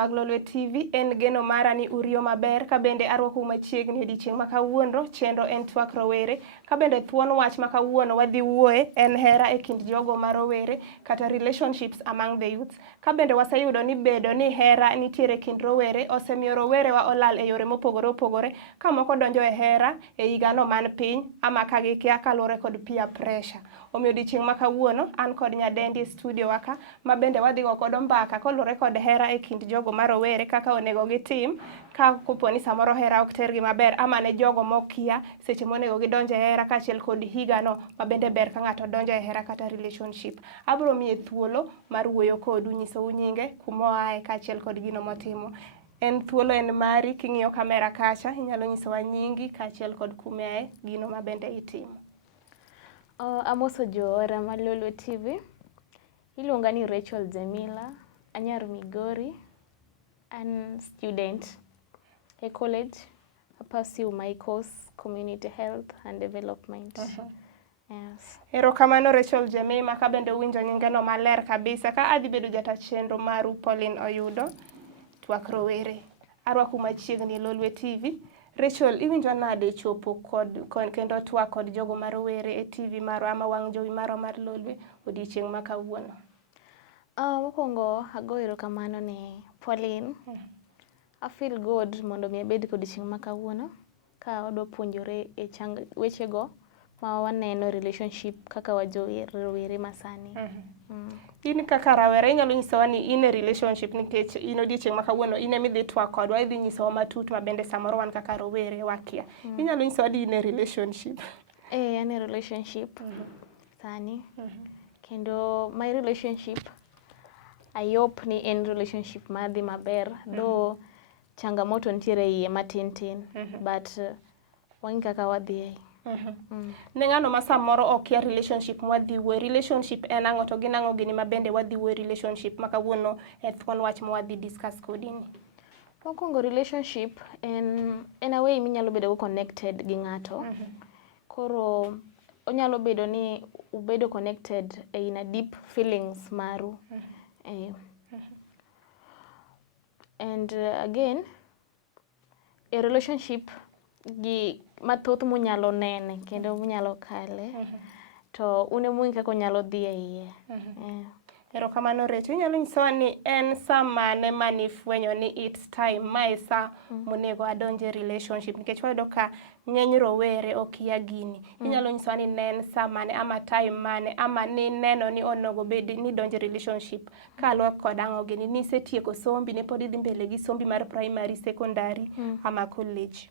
mag Lolwe TV, en geno mara ni uriyo maber, ka bende arwako machiegni odiochieng' ma kawuono. Chenro en Twak Rowere, ka bende thuon wach ma kawuono wadhi wuoye en hera e kind jogo ma rowere kata relationships among the youths. Ka bende waseyudo ni bedo ni hera nitiere kind rowere osemiyo rowerewa olal e yore mopogore opogore, ka moko donjo e hera e higano man piny ama ka gikia kaluwore kod peer pressure. Omiyo odiochieng' ma kawuono an kod nyadendi e studio waka ma bende wadhi go kod mbaka koluwore kod hera e kind jogo ma rowere kaka onego gitim ka kopo ni samoro hera ok tergi maber, ama ne jogo mokia seche monego gidonjo e hera kaachiel kod higano ma bende ber ka ng'ato donjo e hera kata relationship. Abiro miye thuolo mar wuoyo kodu, nyisou nyinge, kumoaye kaachiel kod gino motimo. En thuolo en mari, king'iyo kamera kacha inyalo nyisowa nyingi kaachiel kod kumeaye, gino ma bende itimo. Amoso johera mar Lolwe TV. Iluonga ni Rachel Jamila, anyar Migori. An student e college. I pursue my course Community Health and Development. Yes. Erokamano Rachel Jamila, ka bende uwinjo nyingeno maler kabisa. Ka adhi bedo jata chenro maru Pauline Oyudo, Twak Rowere. Arwako machiegni Lolwe TV. Rachel, iwinjo nade chopo kendo twak kod jogo ma rowere e TV maro ama wang' jowi maro mar Lolwe odiochieng' ma kawuono? Mokwongo ago erokamano ne Pauline. I feel good mondo mi abed kod odiochieng' ma kawuono ka wadwa puonjore e wechego ma waneno relationship kaka rowere masani. In kaka rawera inyalo nyisowa ni in e relationship nikech in odiochieng' ma kawuono in ema idhi twak kodwa, idhi nyisowa matut ma bende samoro wan kaka rowere wakia. Inyalo nyisowa ni in e relationship? An e relationship sani. Kendo my relationship I hope ni en relationship madhi maber. Though changamoto nitiere iye matin but wang'i kaka wadhi. Ne ng'ano ma samoro okia relationship mwadhi wuoye, relationship en ang'o to gin ang'o gini ma bende wadhi wuoye relationship ma kawuono e thuon wach ma wadhi discuss kodi ni? Mokwongo relationship en a way minyalo bedo go connected gi ng'ato. Koro onyalo bedo ni ubedo connected in a deep feelings maru. And again, a relationship gi mathoth munyalo nene kendo munyalo kale to une mung'i kaka onyalo dhi e iye. Erokamano Rachel, inyalo nyisowa ni en saa mane manifwenyo ni it's time, mae saa monego adonje e relationship nikech wayudo ka ng'eny rowere okia gini. Inyalo nyisowa ni ne en saa mane ama time mane ama ni neno ni onego bed ni donje relationship kaluwore kod ang'o gini, nisetieko sombi, ne pod idhi mbele gi sombi mar primary, secondary ama college?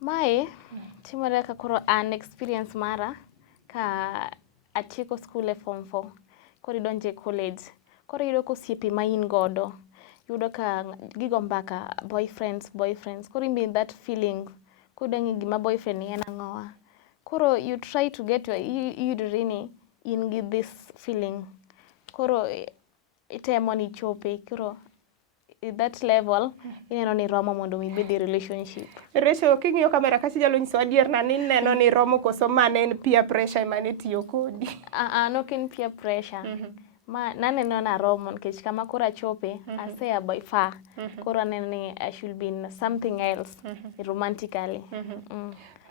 Mae timore ka koro an experience mara ka atieko skul e form 4 koro idonjo e college. Koro iyudo ka osiepe ma in godo yudo ka gigo mbaka boyfriends. Koro in be that feeling koro idwa ng'e gima boyfriend ni en ang'owa. Koro you try to get iyudori ni in gi this feeling. Koro itemo ni ichope. Koro at that level ineno ni romo mondo mi bed e relationship. Rachel, king'iyo kamera kacha inyalo nyisowa adier na ni neno ni romo koso mane en peer pressure mane tiyo kodi? Nok en peer pressure. Ma naneno na romo nikech kama koro achope asea by far. Koro aneno ni I should be in something else romantically.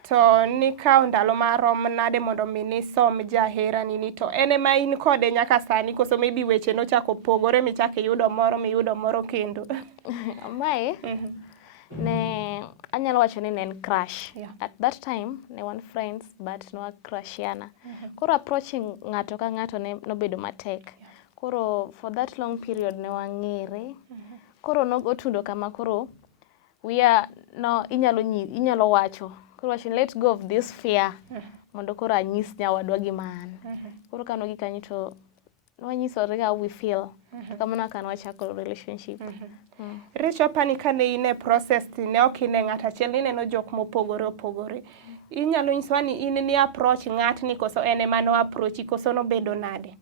To nikawo ndalo marom nade mondo mi nisom jahera nini, to en ema in kode nyaka sani koso maybe weche nochako pogore michako iyudo moro kendo? Mae ne anyalo wacho ni ne en crush. At that time ne wan friends but ne crushiana. Koro approaching ng'ato ka ng'ato ne nobedo matek. Koro for that long period ne wang'ere. Koro notundo kama koro inyalo wacho. Koro wacho let go of this fear mondo koro anyis nyawadwa gima an. Koro kano gi kanyo to nwanyisore how we feel. Kamano kaka nwachako relationship. Rachel, apani kane in e process ne ok ine ng'at achiel, ineno jok mopogore opogore. Inyalo nyisowa ni in ni approach ng'atni koso en ema no approach koso nobedo nade?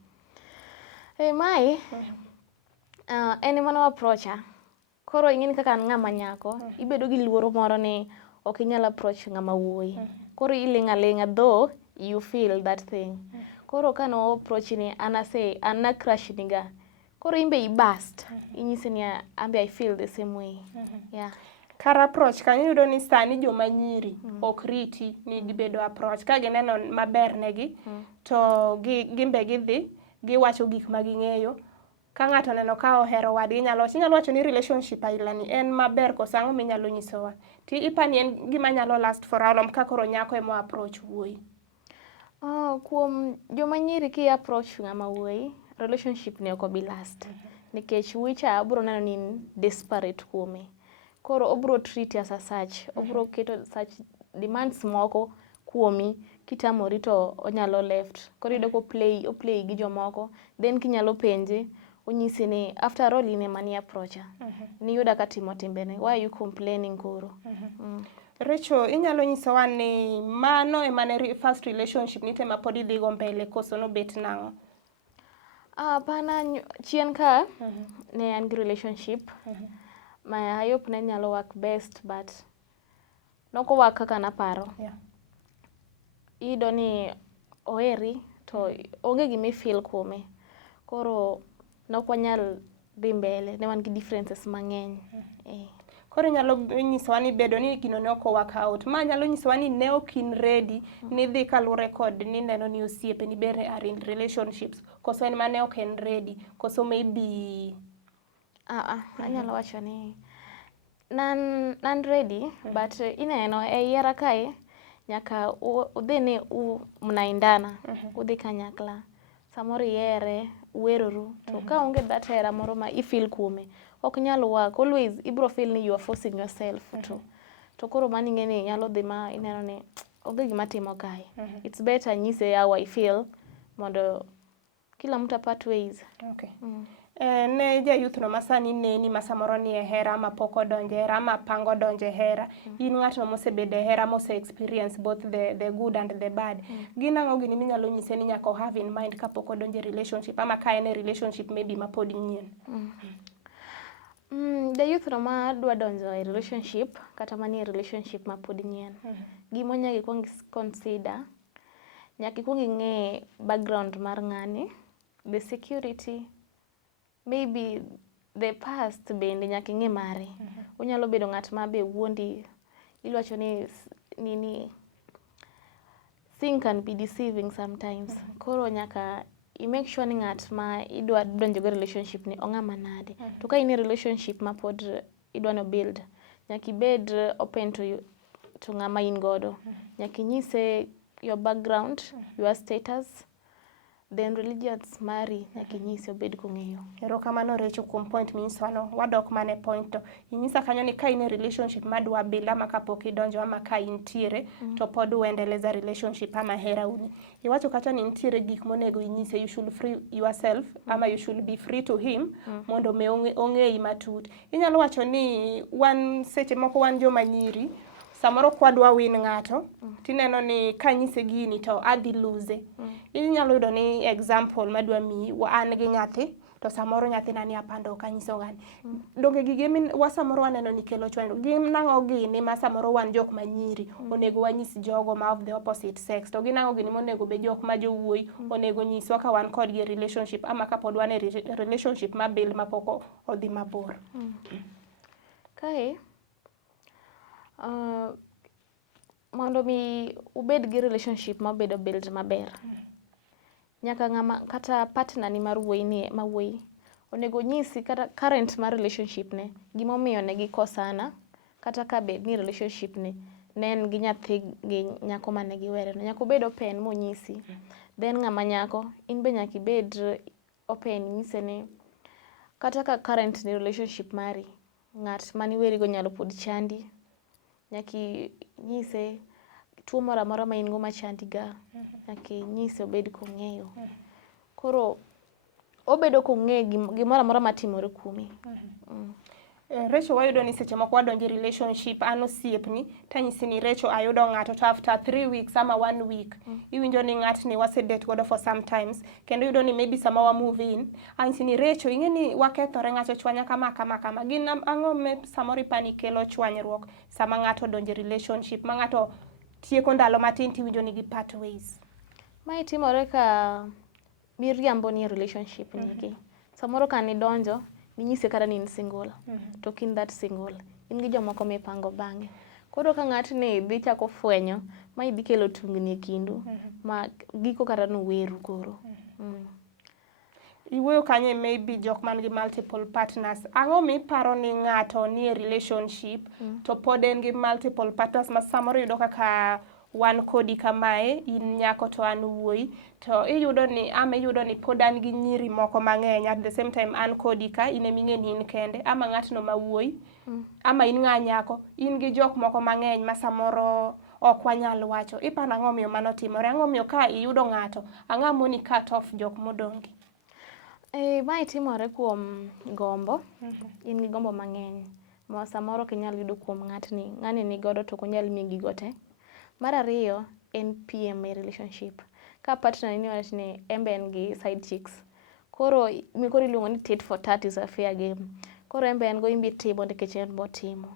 Mae en ema no approacha. Koro ing'eni kaka an ng'ama nyako, ibedo gi luoro moro ni ok inyal approach ng'ama wuoyi. Koro iling' aling'a though you feel that thing. Koro kano approach ni an na crush niga. koro imbe ibust inyise ni ambe I feel the same way. Yeah. Kar approach kanyo yudo ni sani joma nyiri ok riti ni gibedo approach ka gineno maber negi to gimbe gidhi giwacho gik ma ging'eyo. Ka ng'ato neno ka ohero wadgi inyalo wacho ni relationship aila ni en maber koso ang'o minyalo nyisowa. Ti ipani en gima nyalo last for how long ka koro nyako ema approach wuoyi. Kuom joma nyiri ki approach ng'ama wuoyi relationship ne ok obi last. Nikech wuoyicha biro neno ni in desperate kuome. Koro obro treat as such, obro keto such demands moko kuomi kitamori to onyalo left. Koro yudo ko play gi jomoko, then kinyalo penje onyisi ni after all in ema ni approacha. Ni yuda ka timo timbene, why are you complaining koro? Rachel, inyalo nyisowa ni mano ema ne first relationship ni tema pod idhigo mbele koso nobet nang'o? Pana chien ka ne an gi relationship. I hope ne nyalo work best but noko work kaka naparo. Iyudo ni oheri to onge gimi feel kuome. Koro nok wanyal dhi mbele ne wan gi differences mang'eny. Koro nyalo nyisowa ni bedo ni gino ne ok work out. Ma nyalo nyisowa ni ne ok in ready ni dhi kaluwore kod ni neno ni osiepe ni bere are in relationships. Koso en mane ok en ready. Koso maybe anyalo wacho ni nan ready but ineno HERA kae nyaka udhi ni mnaindana udhi kanyakla samoro ihere uweroru to ka onge that HERA moro ma I feel kuome ok nyal work. Always ibro feel ni you are forcing yourself to koro mani ng'eni nyalo dhi ma ineno ni onge gima timo kae. It's better nyise how I feel mondo kila mtu apart ways. Ne youth no masani neni masamoro ni HERA ma poko donje HERA ma pango donje HERA in ng'ato mosebede HERA mose experience both the good and the bad. Ginang'o gini minyalo nyise ni nyaka have in mind ka poko donje relationship ama ka ene relationship maybe ma pod nyien. The youth no ma dwa donjo e relationship kata mani e relationship ma pod nyien. Gimo nyaka kuong consider nyaka kuong ing'e background mar ng'ani, the security, maybe the past bende nyaka ing'e mare. Onyalo bedo ng'at ma be wuondi iwacho ni nini thing can be deceiving sometimes. Koro nyaka I make sure ni ng'at ma idwa donjo go relationship ni ong'ama nade. To ka in relationship ma pod idwa no build nyaka ibed open to ng'ama in godo. Nyaka inyise your background, your status, then religious mari nyaka inyise obed kong'eyo. Erokamano Rachel kuom point minyiswano. Wadok mane point to inyisa kanyo ni ka in e relationship madwa build ama kapok idonjo ama ka intiere to pod uendeleza relationship ama HERA uni. Iwacho kacha ni intiere gik monego inyise, you should free yourself ama you should be free to him mondo me ong'eyi matut. Inyalo wacho ni wan seche moko wan joma nyiri samoro kwadwa win ng'ato tineno ni kanyise gini to adhi lose. Inyalo yudo ni example madwa mi an gi nyathi to samoro nyathina ni apando kanyiso ng'ani. Donge gige wasamoro waneno ni kelo chwanyro. Ginang'o gini ma samoro wan jok manyiri onego wanyis jogo ma of the opposite sex. To ginang'o gini monego be jok ma jowuoyi onego nyiswa ka wan kodgi relationship ama kapod wan e relationship ma build mapoko odhi mabor. Kae mondo mi ubed gi relationship ma bedo build maber. Nyaka ng'ama kata partner ni mar wuoyi ni ma wuoyi onego nyisi kata current mar relationship ne gima omiyo ne gikosana kata ka be ni relationship ne en gi nyathi gi nyako mane giwere no nyaka bed open monyisi. Then ng'ama nyako in be nyaka ibed open nyise ni kata ka current ni relationship mari ng'at mani weri go nyalo pod chandi. Nyaka nyise tuo moro amora ma in go machandi ga nyaka nyise obed kong'eyo. Koro obedo kong'e gimoro amora matimore kuomi. Rachel wayudo ni seche moko wadonjo e relationship an osiepni tanyisi ni Rachel ayudo ng'ato to after 3 weeks ama 1 week iwinjo ni ng'atni wasedate godo for sometimes kendo yudo ni maybe sama wa move in anyisi ni Rachel ing'e ni wakethore ng'ato chwanya kama gin ang'o me samoro ipani kelo chwanyruok sama ng'ato donjo e relationship ma ng'ato tieko ndalo matin tiwinjo ni gi part ways. Mae timore ka miriambo ni relationship nigi. Samoro ka nidonjo, ninyise kata ni in single, to kin that single, in gi jomoko mipango bang'e. Koro ka ng'atni dhi chako fwenyo, ma idhi kelo tungni e kindu, ma giko kata nuweru koro. Iwuoyo kanye maybe jok man gi multiple partners. Ang'o miparo ni ng'ato ni e relationship to pod en gi multiple partners ma samoro yudo kaka wan kodi kamae, in nyako to an wuoyi, to iyudo ni pod an gi nyiri moko mang'eny, at the same time an kodi ka, in eming'e ni in kende, ama ng'atno ma wuoyi, ama in ng'a nyako, in gi jok moko mang'eny ma samoro ok wanyal wacho. Iparo ang'o miyo mano timore? Ang'o miyo ka iyudo ng'ato, ang'o moni cut off jok modong'gi? Mae timore kuom gombo, in gi gombo mang'eny, ma samoro ok inyal yudo kuom ng'ani nigodo to ok onyal miyi gigo te. Mar ariyo, en piem e relationship. Ka partner ni wacho ni embe en gi side chicks, koro iluongo ni tit for tat is a fair game. Koro embe en go imbe timo nikech en botimo.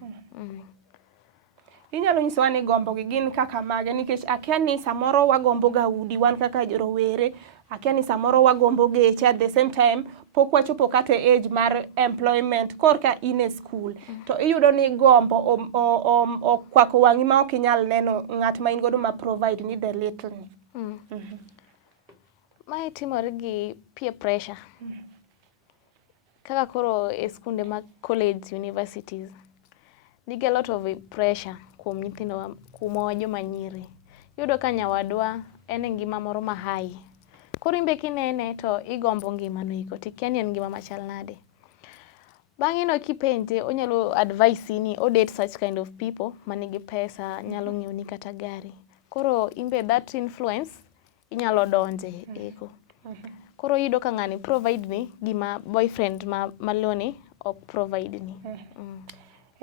Inyalo nyisowa ni gombo gi gin kaka mage, nikech akia ni samoro wagombo ga udi wan kaka rowere, akia ni samoro wagombo geche, at the same time pok wachopo kata age mar employment korka in e school. To iyudo ni gombo okwako wang'i ma ok inyal neno ng'at ma in godo ma provide ni the little ni. Mae timore gi peer pressure. Kaka koro e skunde mag college, universities, nigi a lot of pressure kuom nyithindo, kuomwa joma nyiri. Iyudo ka nyawadwa en e ngima moro ma high. Koro imbe kinene to igombo ngimano iko, tikia ni en ngima machal nade. Bang'e no kipenje, onyalo advise ni o date such kind of people manigi pesa, nyalo ng'iewo ni kata gari. Koro imbe that influence inyalo donje eko. Koro iyudo ka ng'ani provide ni gima boyfriend maloni ok provide ni.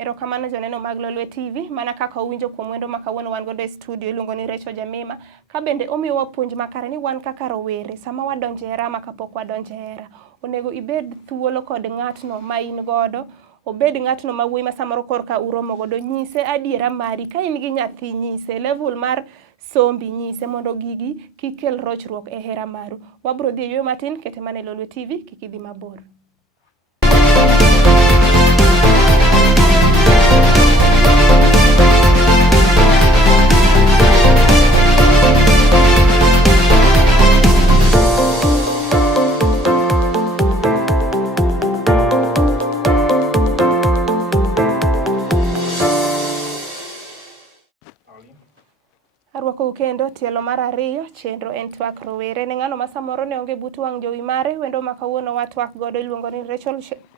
Erokamano joneno mag Lolwe TV, mana kaka uwinjo kuom wendo ma kawuono wan godo e studio iluongo ni Recho Jamima, ka bende omiyowa puonj makare ni wan kaka rowere, sama wadonjo e hera ma kapok wadonjo e hera, onego ibed thuolo kod ng'atno ma in godo, obed ng'atno ma wuoyi ma samoro korka uromo godo, nyise adiera mari, ka in gi nyathi nyise, level mar sombi nyise, mondo gigi kik kel rochruok e hera maru. Wabro dhi e yweyo matin, kete mana e Lolwe TV, kik idhi mabor. Arwako kendo tielo mar ariyo, Chenro en Twak Rowere, ne ng'ano ma samoro ne onge but wang' jowi mare, wendo ma kawuono watwak godo iluongo ni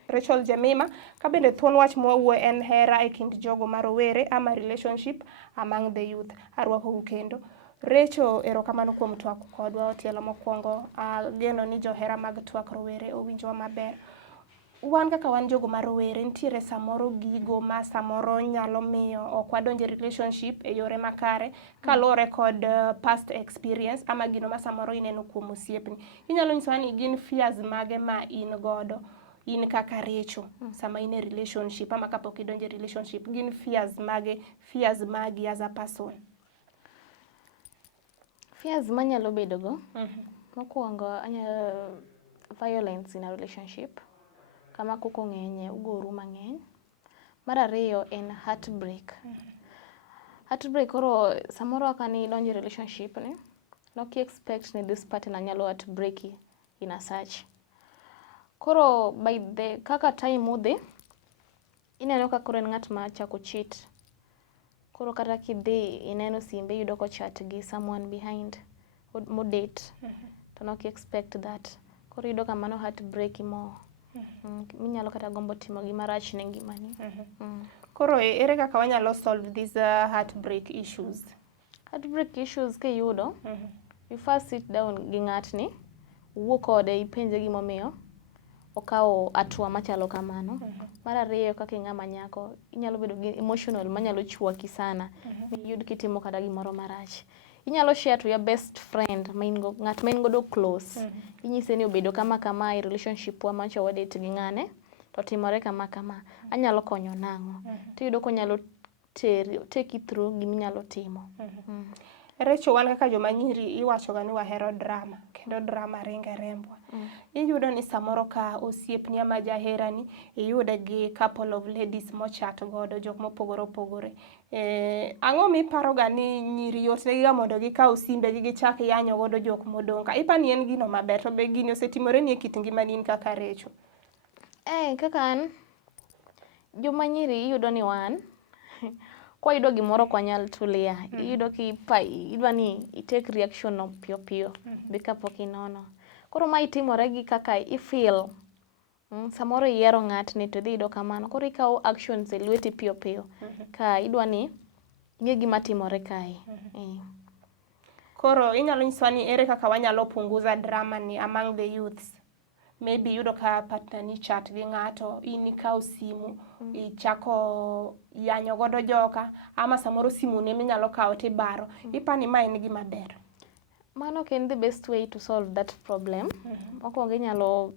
Rachel Jamima, ka bende thuon wach mwawuo en hera e kind jogo ma rowere ama relationship among the youth. Arwako kendo. Recho, erokamano kuom twak kodwa otielo mokwongo, ageno ni johera mag Twak Rowere owinjowa maber. Wan kaka wan jogo ma rowere, nitiere samoro gigo ma samoro nyalo miyo ok wadonje relationship e yore makare, kaluwore kod past experience ama gino ma samoro ineno kuom osiepni. Inyalo nyisowa ni gin fears mage ma in godo, in kaka Recho, sama in e relationship ama kapok idonje relationship, gin fears magi as a person? Fears manyalo bedo go, mokwongo violence in a relationship, kama koko ng'enye, ugoru mang'eny. Mar ariyo en heartbreak. Heartbreak koro samoro ka ni donjo relationship ni, nok expect ni this partner nyalo heartbreak in a such. Koro by the kaka time udhi, ineno ka koro en ng'at ma chako cheat. Koro kata kidhi ineno simbe yudo ko chat gi someone behind, mo date, to nok expect that. Koro yudo ka mano heartbreak mo. Minyalo kata gombo timo gima rach ne ngimani. Koro ere kaka wanyalo solve these heartbreak issues? Heartbreak issues kiyudo, you first sit down gi ng'atni, wuo kode, ipenje gimomiyo okawo atua machalo kamano. Mar ariyo kaka ng'ama nyako, inyalo bedo gi emotional manyalo chwaki sana, miyud kitimo kata gimoro marach. Inyalo share to your best friend, ng'at ma in godo close. Inyise ni obedo kama kama e relationship wa mancho wadate gi ng'ane, to timore kama kama. Anyalo konyo nang'o. Tiyudo ko nyalo take you through giminyalo timo. Recho, wan kaka joma nyiri iwacho ga ni wahero drama, kendo drama ringe rembwa. Iyudo ni samoro ka osiepni ama jaherani iyude gi couple of ladies mochat godo, jok mopogore opogore. Ang'o miparoga ni nyiri yotnegiga mondo gikaw simbe gi gichak yanyo godo jok modong' ka? Ipani en gino maber, to be gini osetimore ni e kit ngimani in kaka Recho? Kaka an, joma nyiri iyudo ni wan kwayudo gimoro kwanyal tulia. Iyudo idwa ni i take reaction no piyo piyo be kapok inono. Koro ma itimore gi kaka i-feel. Samoro iyiero ng'atni to dhi yudo kamano. Koro ikawo actions e lweti piyo piyo ka idwa ni ing'e gima timore kae. Koro inyalo nyiswa ni ere kaka wanyalo punguza drama ni among the youths? Maybe yudo ka partner ni chat gi ng'ato, in ikaw simu, ichako yanyo godo joka, ama samoro simu ne minyalo kawo tibaro. Ipani ma en gima ber? Mano ok en the best way to solve that problem. Mokwongo inyalo,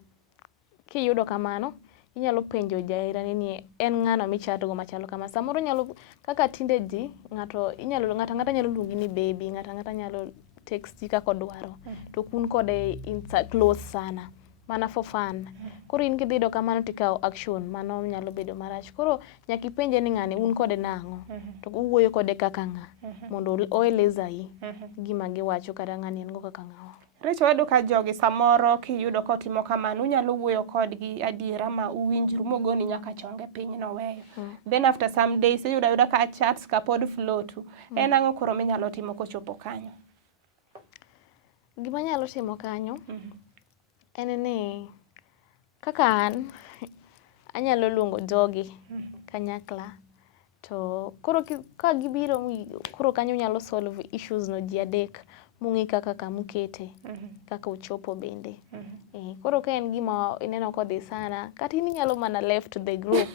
kiyudo kamano, inyalo penjo jaherani ni en ng'ano michatgo machalo kama. Samoro nyalo, kaka tinde ji, ng'ato ang'ata nyalo luongi ni baby, ng'ato ang'ata nyalo texti kaka odwaro. To kun kode in close sana, mana for fun. Koro in kidhi yudo kamano tikawo action, mano nyalo bedo marach. Koro nyaka ipenje ni ng'ani un kode nang'o, to uwuoyo kode kaka ng'a, mondo oelezai gima giwacho kata ng'ani en go kaka ng'awa. Recho, wayudo ka jogi samoro kiyudo kotimo kamano, unyalo wuoyo kodgi adiera ma uwinjru mogoni nyaka chonge piny noweyo. Then after some days iyudo ka chats ka pod flow. En ang'o koro minyalo timo kochopo kanyo? Gima nyalo timo kanyo en ni kaka an anyalo luongo jogi kanyakla, to koro ka gibiro koro kanyo nyalo solve issues no ji adek mung'i kaka kamukete, kaka uchopo bende. Koro ka en gima ineno kodhi sana, kata in inyalo mana left the group.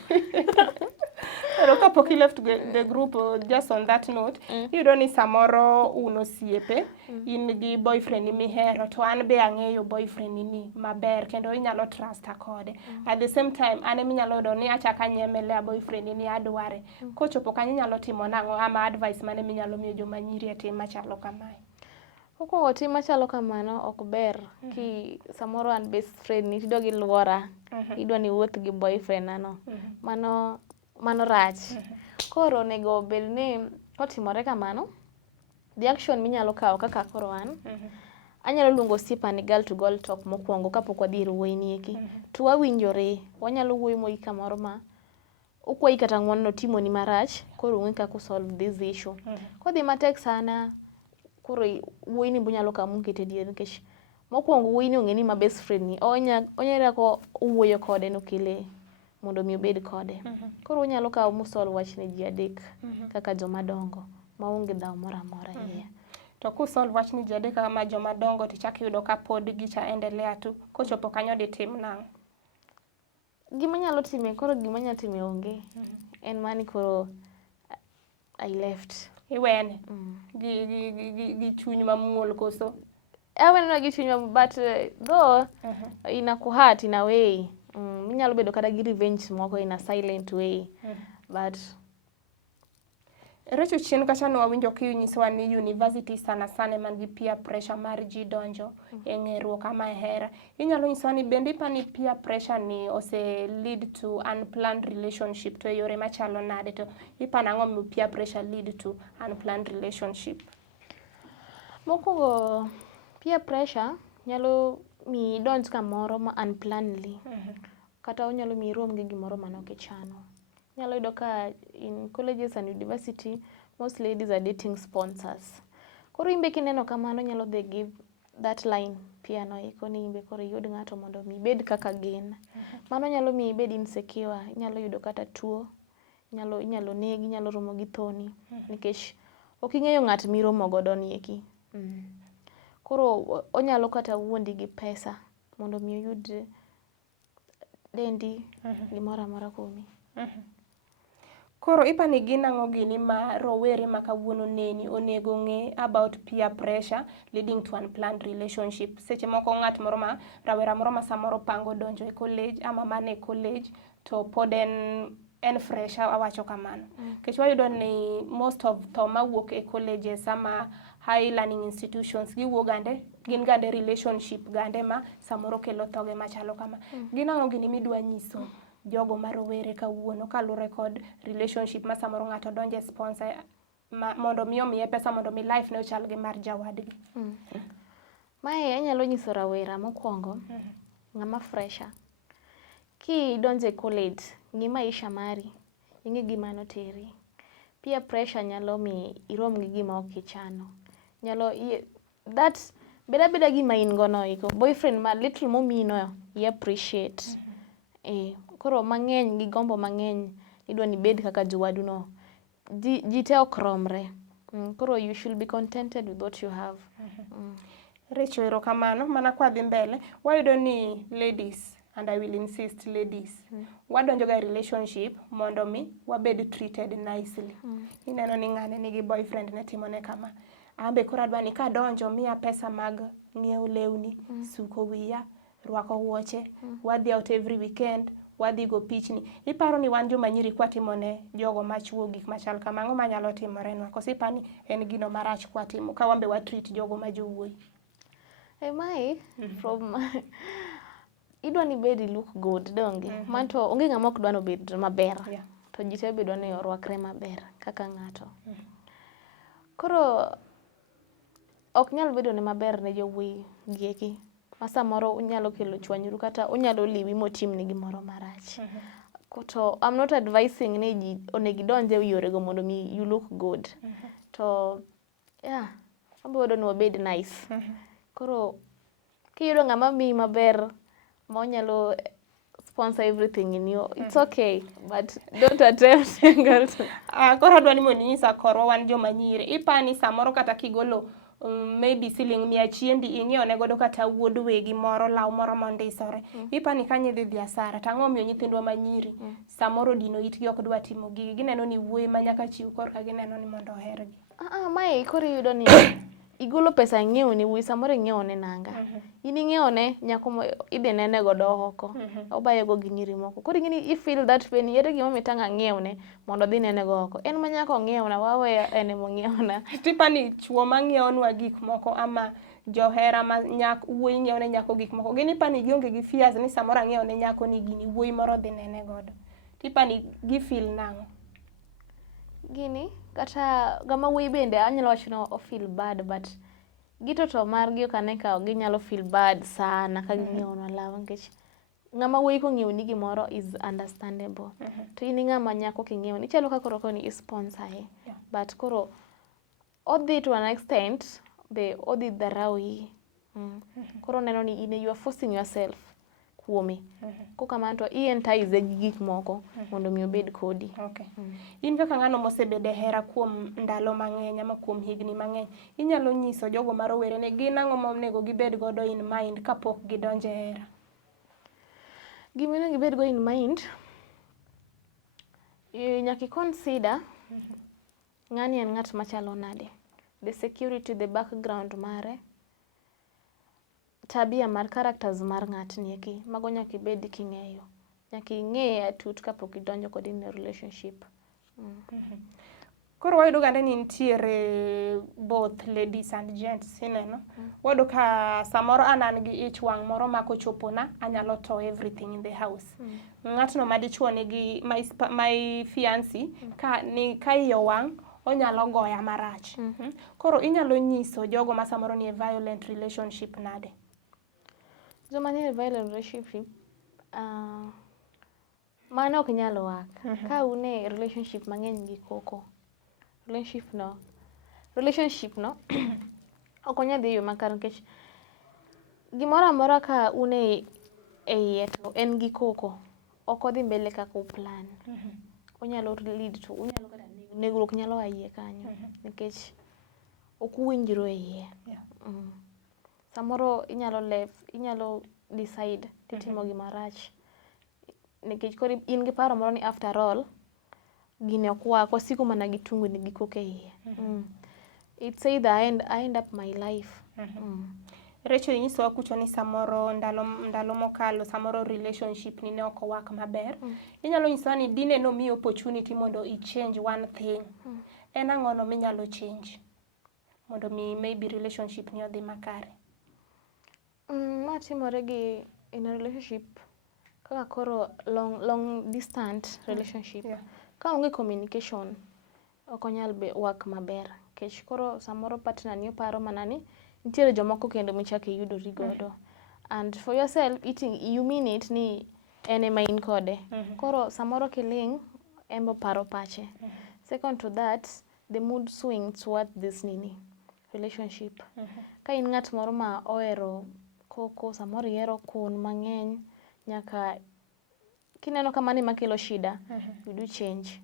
Pero kapok i left the group, just on that note, iyudo ni samoro un osiepe, in gi boyfriend ni mihero, to an be ang'eyo boyfriend ni maber, kendo inyalo trusta kode. At the same time, an eminyalo yudo ni achaka nyemelea boyfriend ni adware. Kochopo kanyo inyalo timo nang'o, ama advice mane minyalo miyo joma nyiri e tim machalo kamae? Mokwongo tim machalo kamano ok ber. Ki samoro an best friend ni tido gi luora, idwa ni wuoth gi boyfriend nano. Mano rach. Koro onego bed ni kotimore kamano, the action minyalo kawo kaka koro an, anyalo luongo osiepa ni girl to girl talk mokwongo kapok wadhi ir wuoyi ni eki. To wawinjore, wanyalo wuoyo moi kamoro ma okwayi kata ng'uono otimo ni marach, koro ung'e kaka solve this issue. Kodhi matek sana, koro wuoyi ni bunyalo kawo mukete dier, nikech mokwongo wuoyi ni ong'e ni ma best friend ni, onyere ko uwuoyo kode nokele mondo mi obed kode. Koro unyalo kawo musol wach ne ji adek kaka joma dongo, maonge dhaw moro amora iye. To kusolve wach ni ji adek kama joma dongo, tichak yudo ka pod gicha endelea tu, kochopo kanyo ditim nang'o? Gima nyalo time, koro gima nyalo time onge. En mani koro I left. Iwene? Gi chuny mamuol koso? Awene gi chuny but though in a kuhat, in a way, minyalo bedo kada gi revenge moko in a silent way, but Recho, chien kacha nwawinjo kinyisowa ni university sana sana man gi peer pressure mar ji donjo e ng'eruok ama hera. Inyalo nyisowa ni bende ipani peer pressure ni ose lead to unplanned relationship, to e yore machalo nade, to ipani ang'o mi peer pressure lead to unplanned relationship? mokwongo peer pressure nyalo mi donj kamoro ma unplannedly, kata onyalo mi irom gi gimoro manok ichano. Nyalo yudo ka in colleges and university, most ladies are dating sponsors. Koro imbe kineno kamano nyalo dhi give that line pia no iko ni imbe koro yud ng'ato mondo mi bed kaka gin. Mano nyalo mi ibed insecure, nyalo yudo kata tuo, inyalo negi, nyalo romo gi thoni, nikech ok ing'eyo ng'at miromo godo ni eki. Koro onyalo kata wuondi gi pesa mondo mi oyud dendi gimoro amora kuomi. Koro ipani gin ang'o gini ma rowere ma kawuono neni onego ng'e about peer pressure leading to unplanned relationship? Seche moko ng'at moro ma rawera moro ma samoro pango donjo e college ama mane college to pod en fresh, awacho kamano. Kech wayudo ni most of tho mawuok e colleges ama high learning institutions giwuok gande gin gande relationship gande ma samoro kelo thoge machalo kama. Gin ang'o gini midwa nyiso jogo ma rowere kawuono kalure kod relationship ma samoro ng'ato donje sponsor mondo mi omiye pesa mondo mi life ne ochal gi mar jawadgi? Mae anyalo nyiso rawera mokwongo ng'ama fresha. Kidonje college ng'i maisha mari, ing'i gima noteri. Peer pressure nyalo mi irom gi gima ok ichano. Nyalo beda gima in go no iko. Boyfriend ma little momino i appreciate. Koro mang'eny gi gombo mang'eny idwa ni bed kaka jowadu no. Ji te ok romre. Koro you should be contented with what you have. Recho erokamano, mana kwa dhi mbele, wayudo ni ladies, and I will insist ladies, wadonjo ga relationship mondo mi wabed treated nicely. Ineno ni ng'ane nigi boyfriend ne timone kama. Ambe koro adwa ni kadonjo miya pesa mag ng'iewo lewni, suko wiya, rwako wuoche, wadhi out every weekend, wadhi go pichni. Iparo ni wan joma nyiri kwatimone jogo machuo gik machal kama, ang'o manyalo timorenwa? Koso ipani en gino marach kwatimo ka wambe watreat jogo ma jowuoyi. Mae from idwa ni bedi look good donge. Manto onge ng'ama ok dwa no bed maber. To ji te bedo ni orwakre maber kaka ng'ato. Koro ok nyal bedo ni maber ne jowuoyi gieki. Ma samoro unyalo kelo chwanyru kata unyalo liwi motim ni gimoro marach. To I'm not advising ni ji onegi donje yore go mondo mi you look good. To wabiro ni wabed nice. Koro kiyudo ng'ama miyi maber ma onyalo sponsor everything in you, it's okay, but don't attempt koro adwa ni mondo inyisa korwa wan joma nyiri. Ipani samoro kata kigolo maybe siling 100 ing'iewo ne godo kata wuod wegi moro law moro mondisore. Ipani ka nyidhi dhi asara, tang'o miyo nyithindwa manyiri samoro dino itgi ok dwa timo gigi. Gineno ni wuoyi ma nyaka chiw korka gineno ni mondo ohergi. Mae koro iyudo ni igolo pesa ing'iewo ne wuoyi, samoro ing'iewo ne nanga. In ing'iewo ne nyako idhi nene godo oko. Obayo go gi nyiri moko. Koro ing'ini feel that pain, yere gima mitang' ang'iew ne mondo dhi nene go oko. En ma nyako ong'iew na, waweya ene mong'iew na. Tipani chuo ma ng'iewonwa gik moko ama johera ma wuoyi ng'iewo ne nyako gik moko. Gini pani gionge gi fears ni samoro ang'iewo ne nyako ni gini wuoyi moro dhi nene godo. Tipani gi feel nang'o? Gini kata gama wuoyi bende anyalo wacho no feel bad, but gitoto margi ok ane ka ginyalo feel bad sana ka ging'iewo na law, nikech ng'ama wuoyi kong'iewo ni gimoro is understandable. To in ng'ama nyako king'iewo ni chalo ka koro ni sponsor but koro odhi to an extent be odhi dharawi. Koro neno ni in you are forcing yourself kuome. Kokamano to i-entice gi gik moko mondo mi obed kodi. In kaka ng'ano mosebede hera kuom ndalo mang'eny ama kuom higni mang'eny, inyalo nyiso jogo ma rowere ne gin ang'o monego gibed godo in mind kapok gidonje hera? Gima onego gibed go in mind, nyaka consider ng'ani en ng'at machalo nade, the security, the background mare, tabia mar characters mar ng'atni eki. Mago nyaka ibed king'eyo. Nyaka ing'e atut kapok idonjo kode in relationship. Koro wayudo gande ni nitiere both ladies and gents, ineno. Wayudo ka samoro an gi ich wang' moro mako chopona, anyalo tow everything in the house. Ng'atno madichuo nigi my fiancé ka iyo wang' onyalo goya marach. Koro inyalo nyiso jogo ma samoro ni violent relationship nade? Joma nie violent relationship, mano ok nyalo work. Ka une relationship mang'eny gi koko, relationship no ok onyal dhi yo makare, nikech gimoro amora ka une e iye to en gi koko, ok odhi mbele kaka uplan. Onyalo lead to unyalo kata negruok nyalo a iye kanyo, nikech ok uwinjru e iye. Samoro inyalo decide titimo gima rach, nikech koro in gi paro moro ni after all gini ok work, wasiko mana gi tungni gi koko e iye. It's either I end up my life. Recho inyisowa kucho ni samoro ndalo mokalo samoro relationship ni ne ok work maber. Inyalo nyisowa ni dine no mi opportunity mondo i change one thing. En ang'o no minyalo change mondo mi maybe relationship ni odhi makare? Ma timore gi in a relationship kaka koro long distant relationship. Ka onge communication ok onyal work maber. Kech koro samoro partner ni oparo mana ni nitiere jomoko kendo michako iyudori godo. And for yourself, you mean it ni en ema in kode. Koro samoro kiling, embo paro pache. Second to that, the mood swing towards this relationship. Ka in ng'at moro ma ohero koko, samoro ihero kun mang'eny, nyaka kineno kama ni makelo shida, you do change.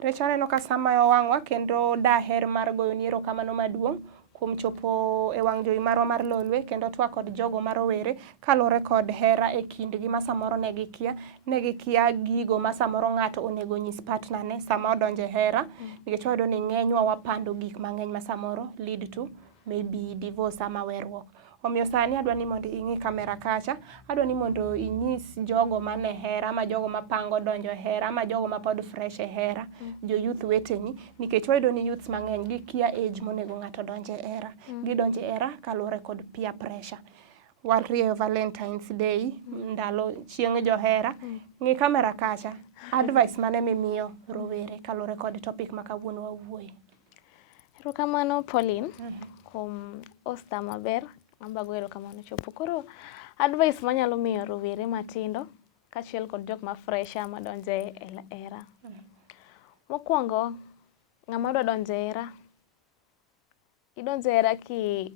Rech, aneno ka sama owang'wa kendo daher mar goyo ni erokamano maduong' kuom chopo e wang' jowi marwa mar Lolwe kendo twak kod jogo ma rowere kalure kod hera e kindgi ma samoro ne gikia gigo ma samoro ng'ato onego nyis partner ne sama odonje hera, nikech wayudo ni ng'enywa wapando gik mang'eny ma samoro lead to maybe divorce ama weruok. Omiyo sani adwa ni mondo ing'i kamera kacha, adwa ni mondo inyis jogo mane hera ama jogo mapango donjo hera ama jogo ma pod fresh e hera, jo youth weteni, nikech wayudo ni youths mang'eny gikia age monego ng'ato donje hera. Gidonje hera kalure kod peer pressure. Warieyo Valentine's Day, ndalo chieng' johera, ng'i kamera kacha, advice mane mimiyo rowere kalure kod topic ma kawuono wawuoye? Erokamano Pauline kuom hosta maber. Ambago erokamano chopo. Koro advice manyalo miyo rowere matindo kachiel kod jok ma fresh ama donje e hera. Mokwongo, ng'ama dwa donje hera, idonje hera ki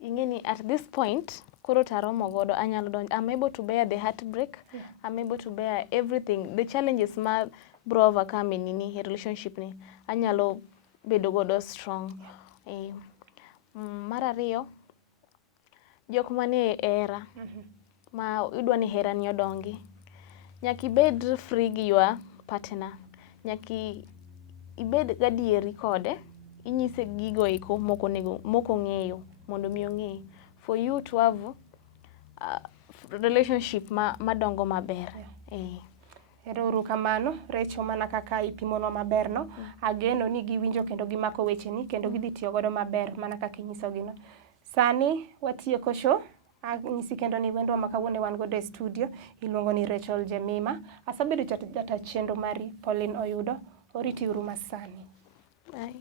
ing'eni at this point koro taromo godo, anyalo donjo, I'm able to bear the heartbreak, I'm able to bear everything, the challenges ma bro overcome in relationship ni, anyalo bedo godo strong. Mar ariyo, jok manie hera ma idwa ni hera ni odongi, nyaka ibed free gi your partner, nyaka ibed gadieri kode, inyise gigo eko moko ng'eyo mondo mi ong'e, for you to have relationship madongo maber. Ero kamano, Recho, mana kaka ipimonwa maberno, ageno ni giwinjo kendo gimako wecheni kendo gidhi tiyo godo maber mana kaka inyisogino. Sani watieko show. Anyisi kendo ni wendwa ma kawuono wan godo e studio iluongo ni Rachel Jemima. Asabedo jata chenro mari Pauline Oyudo. Oriti uru masani. Bye.